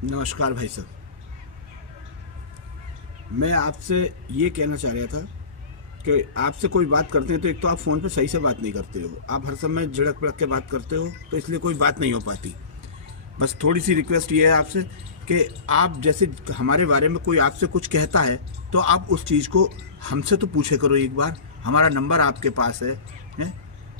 नमस्कार भाई साहब। मैं आपसे ये कहना चाह रहा था कि आपसे कोई बात करते हैं तो एक तो आप फ़ोन पे सही से बात नहीं करते हो, आप हर समय झिड़क पड़क के बात करते हो, तो इसलिए कोई बात नहीं हो पाती। बस थोड़ी सी रिक्वेस्ट ये है आपसे कि आप जैसे हमारे बारे में कोई आपसे कुछ कहता है तो आप उस चीज़ को हमसे तो पूछे करो एक बार। हमारा नंबर आपके पास है?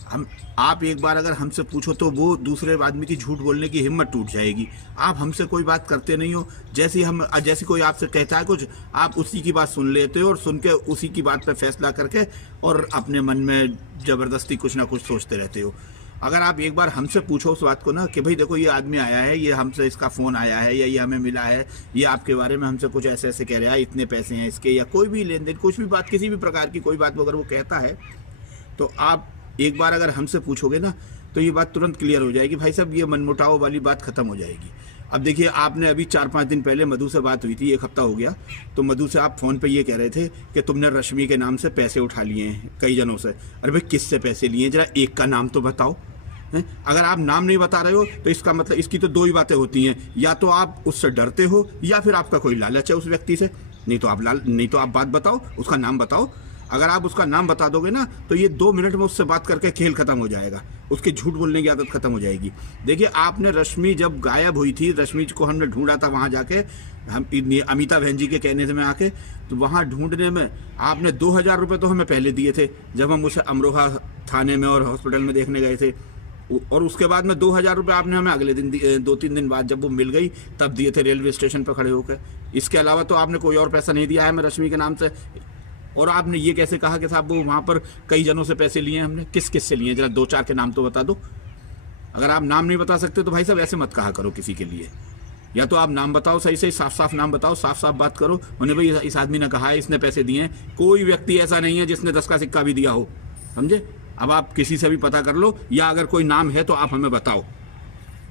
हम आप एक बार अगर हमसे पूछो तो वो दूसरे आदमी की झूठ बोलने की हिम्मत टूट जाएगी। आप हमसे कोई बात करते नहीं हो, जैसी कोई आपसे कहता है कुछ, आप उसी की बात सुन लेते हो और सुन के उसी की बात पे फैसला करके और अपने मन में ज़बरदस्ती कुछ ना कुछ सोचते रहते हो। अगर आप एक बार हमसे पूछो उस बात को ना कि भाई देखो ये आदमी आया है, ये हमसे इसका फ़ोन आया है या ये हमें मिला है, ये आपके बारे में हमसे कुछ ऐसे ऐसे कह रहा है, इतने पैसे हैं इसके, या कोई भी लेन देन, कुछ भी बात, किसी भी प्रकार की कोई बात अगर वो कहता है तो आप एक बार अगर हमसे पूछोगे ना तो ये बात तुरंत क्लियर हो जाएगी। भाई साहब, ये मनमुटाव वाली बात खत्म हो जाएगी। अब देखिए, आपने अभी 4-5 दिन पहले मधु से बात हुई थी, 1 हफ्ता हो गया, तो मधु से आप फ़ोन पे ये कह रहे थे कि तुमने रश्मि के नाम से पैसे उठा लिए हैं कई जनों से। अरे भाई, किससे पैसे लिए हैं, जरा एक का नाम तो बताओ। हैं? अगर आप नाम नहीं बता रहे हो तो इसका मतलब, इसकी तो 2 ही बातें होती हैं, या तो आप उससे डरते हो या फिर आपका कोई लालच है उस व्यक्ति से। नहीं तो आप बात बताओ, उसका नाम बताओ। अगर आप उसका नाम बता दोगे ना तो ये 2 मिनट में उससे बात करके खेल खत्म हो जाएगा, उसकी झूठ बोलने की आदत खत्म हो जाएगी। देखिए, आपने रश्मि जब गायब हुई थी, रश्मि को हमने ढूंढा था वहाँ जाके, हम अमिता बहन जी के कहने से मैं आके, तो वहाँ ढूंढने में आपने 2000 रुपये तो हमें पहले दिए थे जब हम उसे अमरोहा थाने में और हॉस्पिटल में देखने गए थे, और उसके बाद में 2000 रुपये आपने हमें अगले दिन 2-3 दिन बाद जब वो मिल गई तब दिए थे, रेलवे स्टेशन पर खड़े होकर। इसके अलावा तो आपने कोई और पैसा नहीं दिया है हमें रश्मि के नाम से। और आपने ये कैसे कहा कि साहब वो वहाँ पर कई जनों से पैसे लिए हैं हमने? किस किस से लिए? जरा 2-4 के नाम तो बता दो। अगर आप नाम नहीं बता सकते तो भाई साहब ऐसे मत कहा करो किसी के लिए। या तो आप नाम बताओ, सही सही साफ साफ नाम बताओ, साफ साफ बात करो। उन्हें भाई इस आदमी ने कहा है, इसने पैसे दिए हैं। कोई व्यक्ति ऐसा नहीं है जिसने 10 का सिक्का भी दिया हो, समझे? अब आप किसी से भी पता कर लो, या अगर कोई नाम है तो आप हमें बताओ,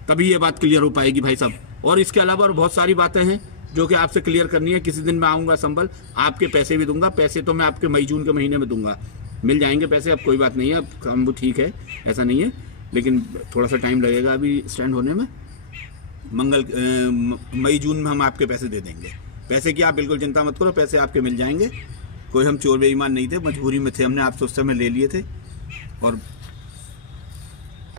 तभी ये बात क्लियर हो पाएगी भाई साहब। और इसके अलावा और बहुत सारी बातें हैं जो कि आपसे क्लियर करनी है। किसी दिन मैं आऊँगा संभल, आपके पैसे भी दूंगा। पैसे तो मैं आपके मई-जून के महीने में दूंगा, मिल जाएंगे पैसे। अब कोई बात नहीं है, अब काम वो ठीक है, ऐसा नहीं है, लेकिन थोड़ा सा टाइम लगेगा अभी स्टैंड होने में। मई-जून में हम आपके पैसे दे देंगे। पैसे की आप बिल्कुल चिंता मत करो, पैसे आपके मिल जाएंगे। कोई हम चोर बेईमान नहीं थे, मजबूरी में थे, हमने आपसे उस समय ले लिए थे। और